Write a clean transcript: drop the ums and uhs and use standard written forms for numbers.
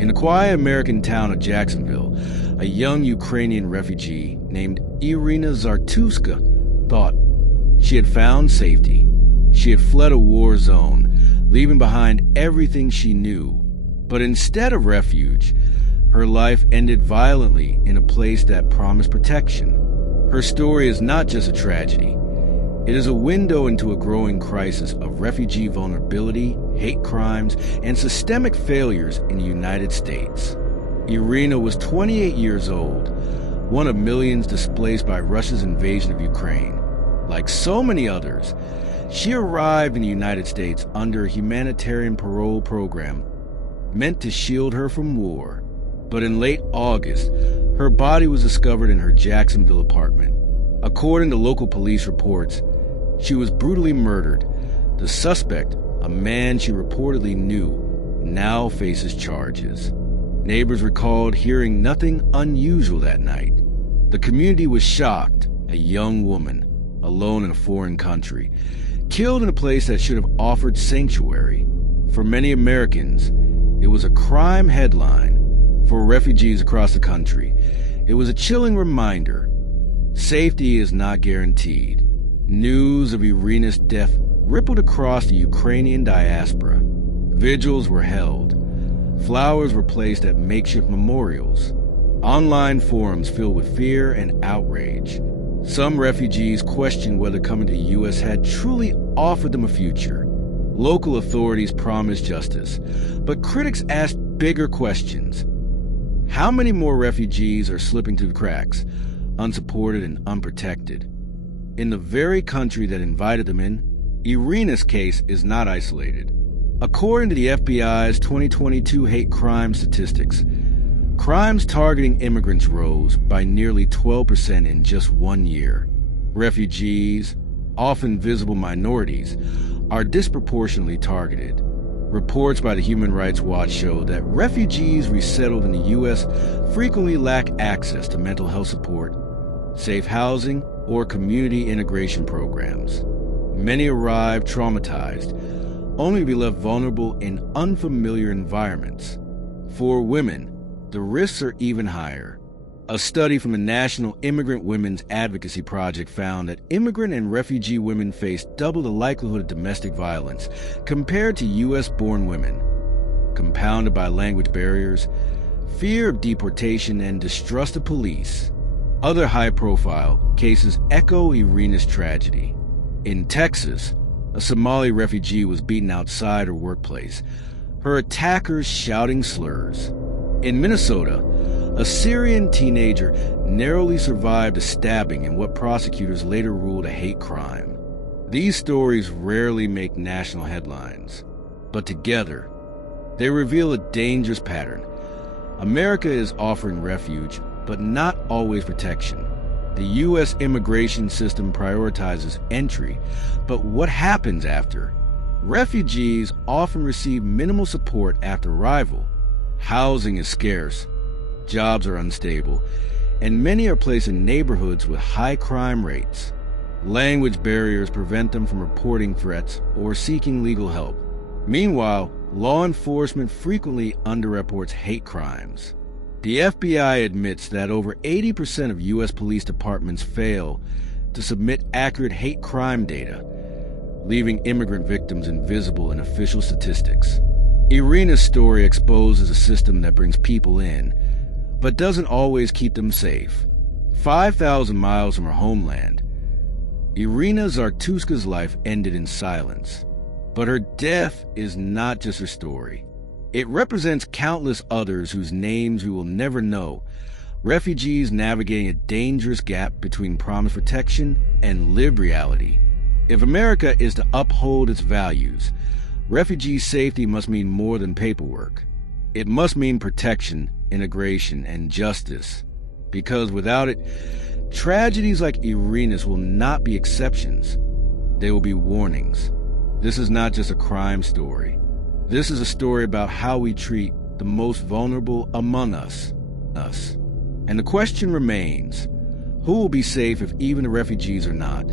In the quiet American town of Jacksonville, a young Ukrainian refugee named Iryna Zartuska thought she had found safety. She had fled a war zone, leaving behind everything she knew. But instead of refuge, her life ended violently in a place that promised protection. Her story is not just a tragedy. It is a window into a growing crisis of refugee vulnerability, hate crimes, and systemic failures in the United States. Iryna was 28 years old, one of millions displaced by Russia's invasion of Ukraine. Like so many others, she arrived in the United States under a humanitarian parole program meant to shield her from war. But in late August, her body was discovered in her Jacksonville apartment. According to local police reports, she was brutally murdered. The suspect, a man she reportedly knew, now faces charges. Neighbors recalled hearing nothing unusual that night. The community was shocked. A young woman, alone in a foreign country, killed in a place that should have offered sanctuary. For many Americans, it was a crime headline. For refugees across the country, it was a chilling reminder. Safety is not guaranteed. News of Iryna's death rippled across the Ukrainian diaspora. Vigils were held. Flowers were placed at makeshift memorials. Online forums filled with fear and outrage. Some refugees questioned whether coming to the U.S. had truly offered them a future. Local authorities promised justice, but critics asked bigger questions. How many more refugees are slipping through the cracks, unsupported and unprotected? In the very country that invited them in, Iryna's case is not isolated. According to the FBI's 2022 hate crime statistics, crimes targeting immigrants rose by nearly 12% in just 1 year. Refugees, often visible minorities, are disproportionately targeted. Reports by the Human Rights Watch show that refugees resettled in the U.S. frequently lack access to mental health support, safe housing, or community integration programs. Many arrive traumatized, only to be left vulnerable in unfamiliar environments. For women, the risks are even higher. A study from the National Immigrant Women's Advocacy Project found that immigrant and refugee women face double the likelihood of domestic violence compared to U.S.-born women. Compounded by language barriers, fear of deportation, and distrust of police. Other high-profile cases echo Iryna's tragedy. In Texas, a Somali refugee was beaten outside her workplace, her attackers shouting slurs. In Minnesota, a Syrian teenager narrowly survived a stabbing in what prosecutors later ruled a hate crime. These stories rarely make national headlines, but together, they reveal a dangerous pattern. America is offering refuge, but not always protection. The U.S. immigration system prioritizes entry, but what happens after? Refugees often receive minimal support after arrival. Housing is scarce, jobs are unstable, and many are placed in neighborhoods with high crime rates. Language barriers prevent them from reporting threats or seeking legal help. Meanwhile, law enforcement frequently underreports hate crimes. The FBI admits that over 80% of U.S. police departments fail to submit accurate hate crime data, leaving immigrant victims invisible in official statistics. Iryna's story exposes a system that brings people in, but doesn't always keep them safe. 5,000 miles from her homeland, Iryna Zartuska's life ended in silence. But her death is not just her story. It represents countless others whose names we will never know, refugees navigating a dangerous gap between promised protection and lived reality. If America is to uphold its values, refugee safety must mean more than paperwork. It must mean protection, integration, and justice. Because without it, tragedies like Iryna's will not be exceptions. They will be warnings. This is not just a crime story. This is a story about how we treat the most vulnerable among us. And the question remains, who will be safe if even the refugees are not?